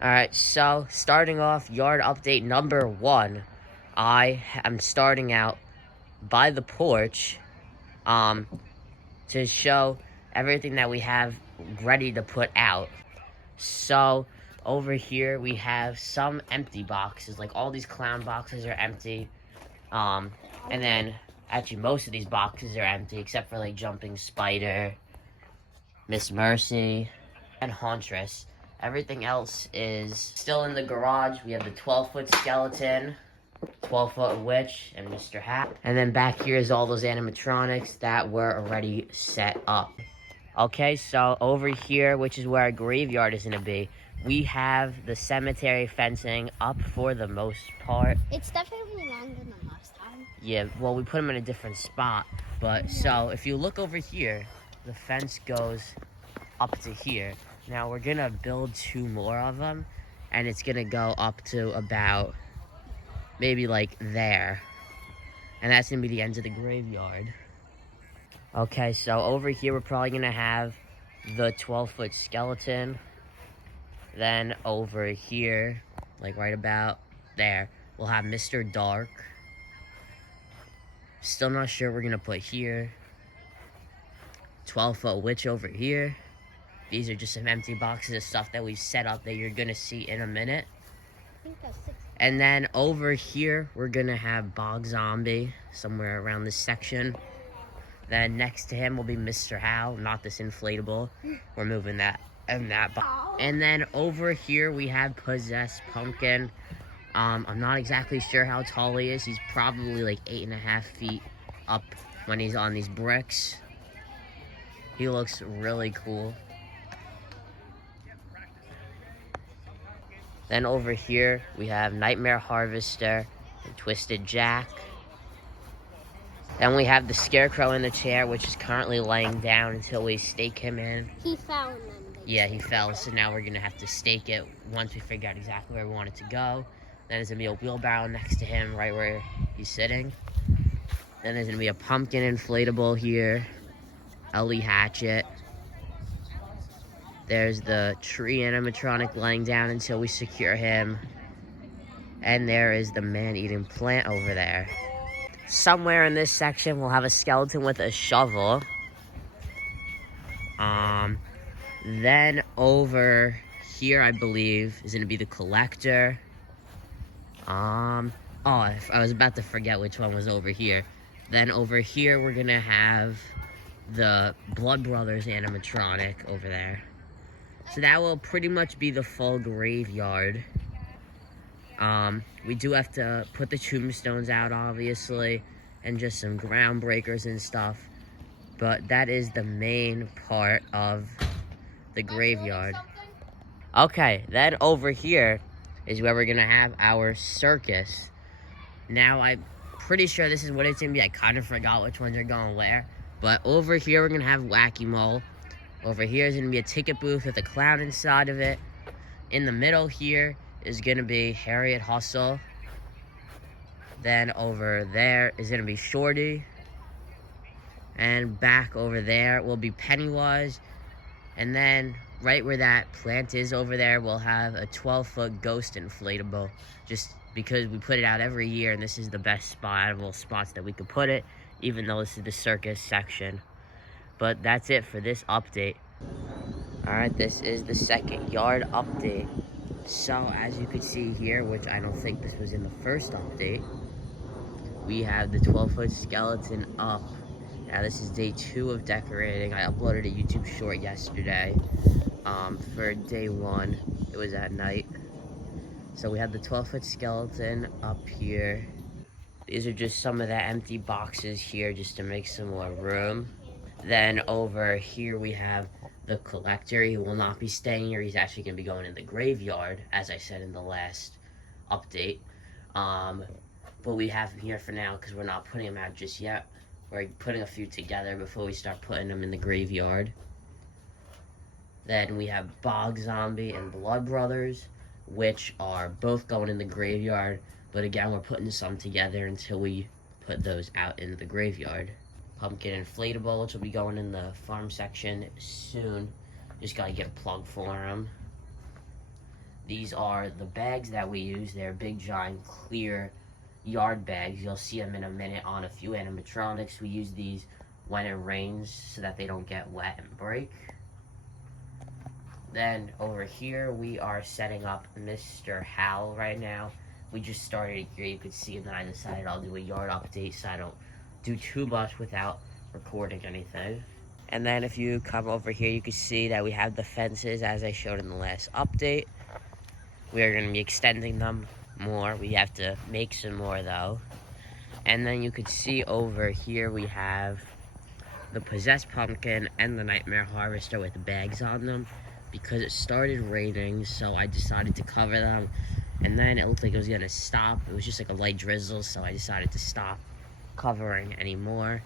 Alright, so starting off yard update number 1. I am starting out by the porch to show everything that we have ready to put out. So over here we have some empty boxes, like all these clown boxes are empty. And then actually most of these boxes are empty except for like Jumping Spider, Miss Mercy, and Hauntress. Everything else is still in the garage. We have the 12-foot skeleton, 12-foot witch, and Mr. Hat. And then back here is all those animatronics that were already set up. Okay, so over here, which is where our graveyard is gonna be, we have the cemetery fencing up for the most part. It's definitely longer than last time. Yeah, well, we put them in a different spot. But so if you look over here, the fence goes up to here. Now we're gonna build 2 more of them, and it's gonna go up to about maybe like there, and that's gonna be the end of the graveyard. Okay, so over here we're probably gonna have the 12-foot skeleton. Then over here, like right about there, we'll have Mr. Dark. Still not sure what we're gonna put here. 12-foot witch over here. These are just some empty boxes of stuff that we've set up that you're gonna see in a minute. I think that's 6. And then over here, we're gonna have Bog Zombie somewhere around this section. Then next to him will be Mr. Howe, not this inflatable. We're moving that and that box. And then over here, we have Possessed Pumpkin. I'm not exactly sure how tall he is. He's probably like 8.5 feet up when he's on these bricks. He looks really cool. Then over here, we have Nightmare Harvester and Twisted Jack. Then we have the Scarecrow in the chair, which is currently laying down until we stake him in. He fell and then Yeah, he fell, so now we're gonna have to stake it once we figure out exactly where we want it to go. Then there's gonna be a wheelbarrow next to him, right where he's sitting. Then there's gonna be a pumpkin inflatable here, Ellie Hatchet. There's the tree animatronic laying down until we secure him. And there is the man-eating plant over there. Somewhere in this section, we'll have a skeleton with a shovel. Then over here, I believe, is gonna be the collector. I was about to forget which one was over here. Then over here, we're gonna have the Blood Brothers animatronic over there. So that will pretty much be the full graveyard. We do have to put the tombstones out, obviously, and just some ground breakers and stuff. But that is the main part of the graveyard. Okay, then over here is where we're gonna have our circus. Now, I'm pretty sure this is what it's gonna be. I kind of forgot which ones are going where. But over here, we're gonna have Wacky Mole. Over here is gonna be a ticket booth with a clown inside of it. In the middle here is gonna be Harriet Hustle. Then over there is gonna be Shorty. And back over there will be Pennywise. And then right where that plant is over there, we'll have a 12-foot ghost inflatable. Just because we put it out every year, and this is the best spot out of all spots that we could put it, even though this is the circus section. But that's it for this update. Alright, this is the second yard update. So, as you can see here, which I don't think this was in the first update, we have the 12-foot skeleton up. Now, this is day 2 of decorating. I uploaded a YouTube short yesterday. For day 1, it was at night. So we have the 12-foot skeleton up here. These are just some of the empty boxes here just to make some more room. Then over here we have the collector. He will not be staying here. He's actually going to be going in the graveyard, as I said in the last update. But we have him here for now because we're not putting him out just yet. We're putting a few together before we start putting them in the graveyard. Then we have Bog Zombie and Blood Brothers, which are both going in the graveyard. But again, we're putting some together until we put those out in the graveyard. Pumpkin inflatable, which will be going in the farm section soon. Just gotta get a plug for them. These are the bags that we use. They're big, giant, clear yard bags. You'll see them in a minute on a few animatronics. We use these when it rains so that they don't get wet and break. Then over here we are setting up Mr. Howell right now. We just started here, you could see, and then I decided I'll do a yard update so I don't do too much without recording anything. And then if you come over here, you can see that we have the fences as I showed in the last update. We are going to be extending them more. We have to make some more though. And then you could see over here we have the Possessed Pumpkin and the Nightmare Harvester with bags on them because it started raining, so I decided to cover them. And then it looked like it was going to stop. It was just like a light drizzle, so I decided to stop covering anymore.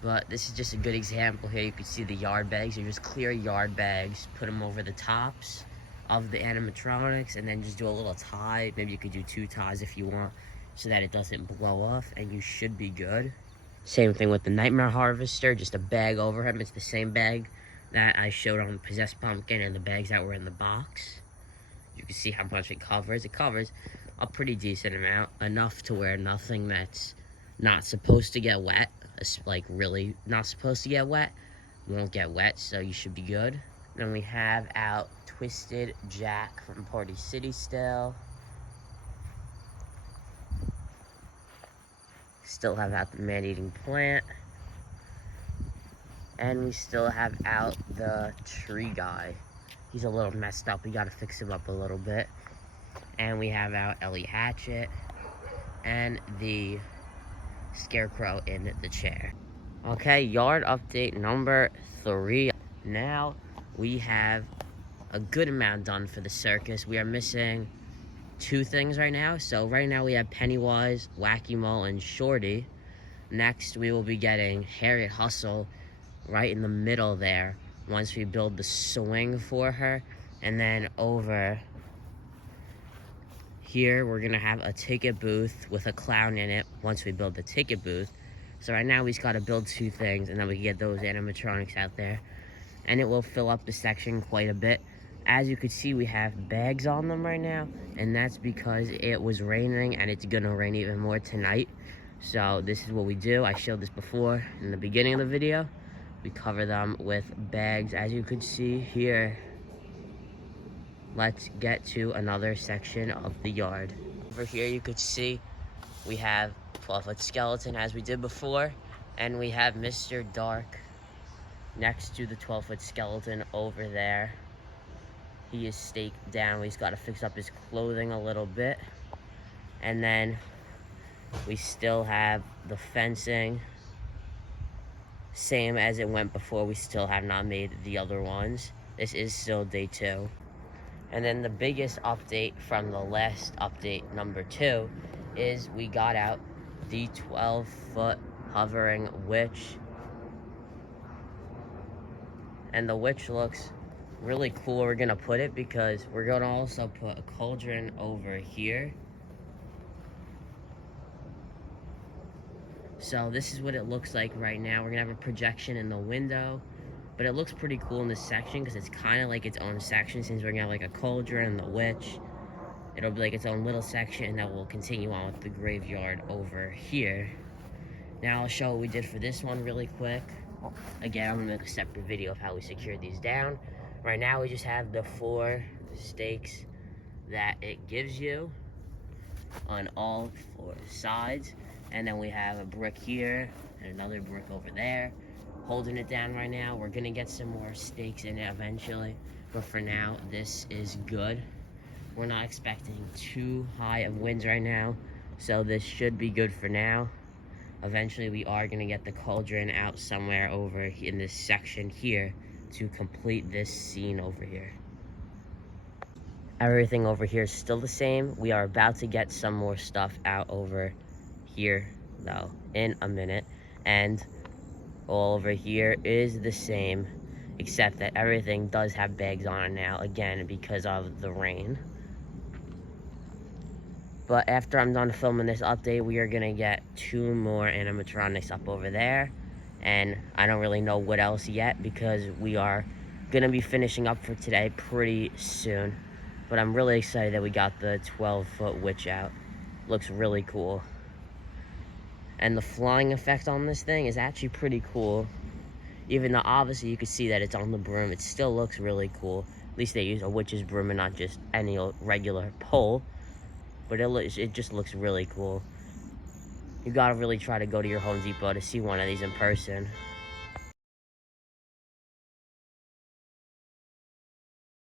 But this is just a good example here. You can see the yard bags. They're just clear yard bags. Put them over the tops of the animatronics and then just do a little tie. Maybe you could do 2 ties if you want so that it doesn't blow off, and you should be good. Same thing with the Nightmare Harvester, just a bag over him. It's the same bag that I showed on the Possessed Pumpkin and the bags that were in the box. You can see how much it covers. It covers a pretty decent amount, enough to where nothing that's not supposed to get wet, like really not supposed to get wet, won't get wet, so you should be good. Then we have out Twisted Jack from Party City still. Still have out the man-eating plant. And we still have out the tree guy. He's a little messed up. We gotta fix him up a little bit. And we have out Ellie Hatchet and the Scarecrow in the chair. Okay, yard update number 3. Now we have a good amount done for the circus. We are missing 2 things right now. So right now we have Pennywise, Wacky Mole, and Shorty. Next we will be getting Harriet Hustle right in the middle there once we build the swing for her. And then over here we're gonna have a ticket booth with a clown in it once we build the ticket booth. So right now we just gotta build 2 things and then we can get those animatronics out there. And it will fill up the section quite a bit. As you can see, we have bags on them right now, and that's because it was raining and it's gonna rain even more tonight. So this is what we do. I showed this before in the beginning of the video. We cover them with bags, as you could see here. Let's get to another section of the yard. Over here you could see we have 12-foot skeleton as we did before, and we have Mr. Dark next to the 12-foot skeleton over there. He is staked down. He's got to fix up his clothing a little bit. And then we still have the fencing. Same as it went before. We still have not made the other ones. This is still day 2. And then the biggest update from the last update, number 2, is we got out the 12-foot hovering witch. And the witch looks really cool. We're gonna put it because we're gonna also put a cauldron over here. So this is what it looks like right now. We're gonna have a projection in the window, but it looks pretty cool in this section because it's kind of like its own section. Since we're gonna have like a cauldron and the witch, it'll be like its own little section, and then we'll continue on with the graveyard over here. Now I'll show what we did for this one really quick. Again, I'm gonna make a separate video of how we secured these down. Right now we just have the 4 stakes that it gives you on all 4 sides. And then we have a brick here and another brick over there holding it down right now. We're gonna get some more stakes in it eventually, but for now this is good. We're not expecting too high of winds right now, so this should be good for now. Eventually we are gonna get the cauldron out somewhere over in this section here to complete this scene over here. Everything over here is still the same. We are about to get some more stuff out over here though in a minute, and all over here is the same, except that everything does have bags on it now, again because of the rain. But after I'm done filming this update, we are gonna get 2 more animatronics up over there, and I don't really know what else yet because we are gonna be finishing up for today pretty soon. But I'm really excited that we got the 12-foot witch out. Looks really cool. And the flying effect on this thing is actually pretty cool. Even though obviously you can see that it's on the broom, it still looks really cool. At least they use a witch's broom and not just any regular pole. But it just looks really cool. You gotta really try to go to your Home Depot to see one of these in person.